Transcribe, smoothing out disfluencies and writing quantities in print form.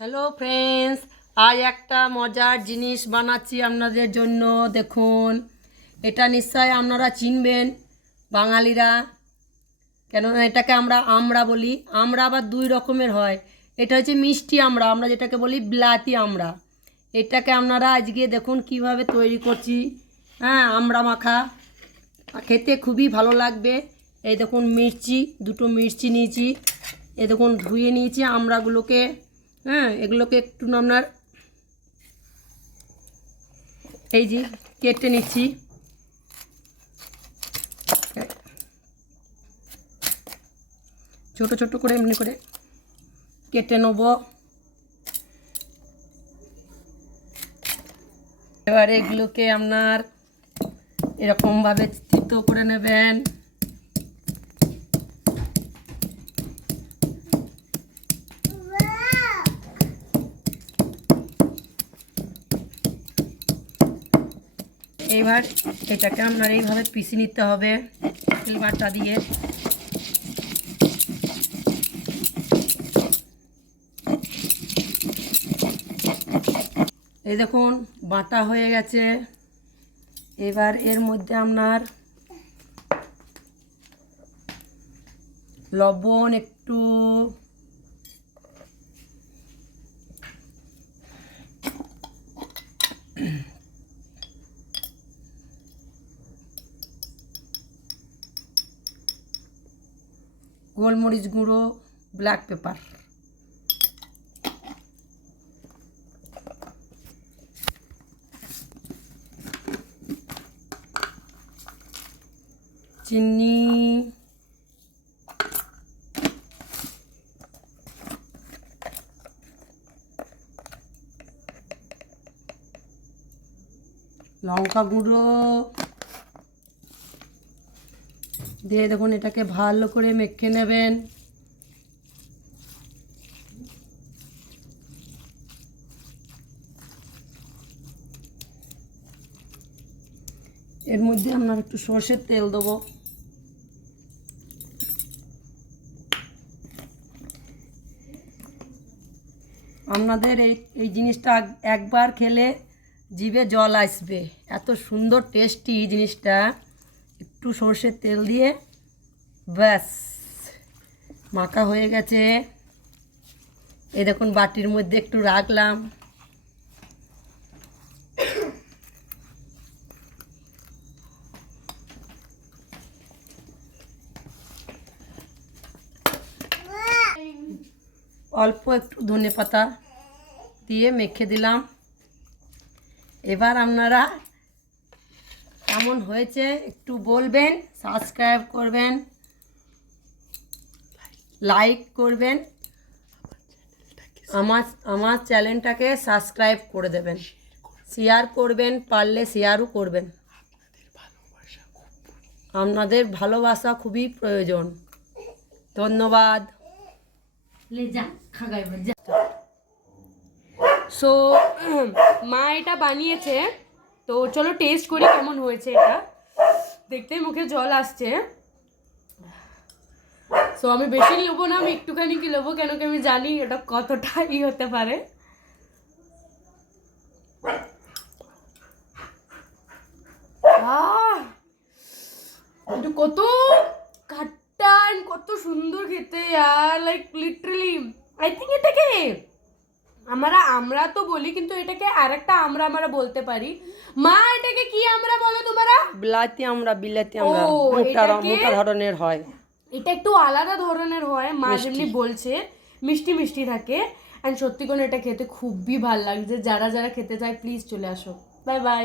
Hello friends, আজ একটা মজার জিনিস বানাচ্ছি আপনাদের জন্য। দেখুন, এটা নিশ্চয় আপনারা চিনবেন বাঙালিরা, কেননা এটাকে আমরা আমড়া বলি। আমড়া আবার দুই রকমের হয়। এটা হচ্ছে মিষ্টি আমড়া, আমরা যেটাকে বলি বিলাতি আমড়া। এটাকে আপনারা আজকে দেখুন কিভাবে তৈরি করছি। হ্যাঁ, আমড়া মাখা খেতে খুবই ভালো লাগবে। এই দেখুন মির্চি, দুটো মির্চি নিয়েছি। এই দেখুন ধুয়ে নিয়েছি আমড়াগুলোকে। হ্যাঁ, এগুলোকে একটু আপনার এই যে কেটে নিচ্ছি। ছোট ছোট করে এমনি করে কেটে নেব। এবার এগুলোকে আপনার এরকমভাবে চিত্ত করে নেবেন। এবার এটাকে আপনার এইভাবে পিষে নিতে হবে শিলবাটা দিয়ে। এই দেখুন বাটা হয়ে গেছে। এবার এর মধ্যে আপনার লবণ একটু, গোলমরিচ গুঁড়ো, ব্ল্যাক পেপার, চিনি, লঙ্কা গুঁড়ো দিয়ে দেখুন এটাকে ভালো করে মেখে নেবেন। এর মধ্যে আপনার একটু সর্ষের তেল দেবো। আপনাদের এই জিনিসটা একবার খেলে জিভে জল আসবে, এত সুন্দর টেস্টি জিনিসটা। একটু সর্ষের তেল দিয়ে ব্যাস মাখা হয়ে গেছে। এই দেখুন বাটির মধ্যে একটু রাখলাম। অল্প একটু ধনেপাতা দিয়ে মেখে দিলাম। এবার আপনারা কেমন হয়েছে একটু বলবেন, সাবস্ক্রাইব করবেন, লাইক করবেন, আমার চ্যানেলটাকে সাবস্ক্রাইব করে দেবেন, শেয়ার করবেন, পারলে শেয়ারও করবেন। আপনাদের ভালোবাসা খুবই প্রয়োজন। ধন্যবাদ। সো মা এটা বানিয়েছে, তো চলো টেস্ট করি কেমন হয়েছে। এটা দেখতেই মুখে জল আসছে। সো আমি বেশি নেবো না, আমি একটুখানি কি নেবো, কেন কি আমি জানি এটা কতটা হতে পারে। এটা কত খাট্টা, কত সুন্দর খেতে আর লাইক লিটারালি আই থিঙ্ক এটাকে আমরা তো বলি, কিন্তু এটাকে আরেকটা আমরা বলতে পারি। মা এটাকে কি আমরা বলো তোমরা? বিলাতি আমড়া, বিলাতি আমড়া মোটা ধরনের হয়। এটা একটু আলাদা ধরনের হয়, মা যেমনি বলছে মিষ্টি মিষ্টি থাকে। অ্যান্ড সত্যি করে এটা খেতে খুবই ভালো লাগছে। যারা যারা খেতে চায় প্লিজ চলে আসো। Bye bye.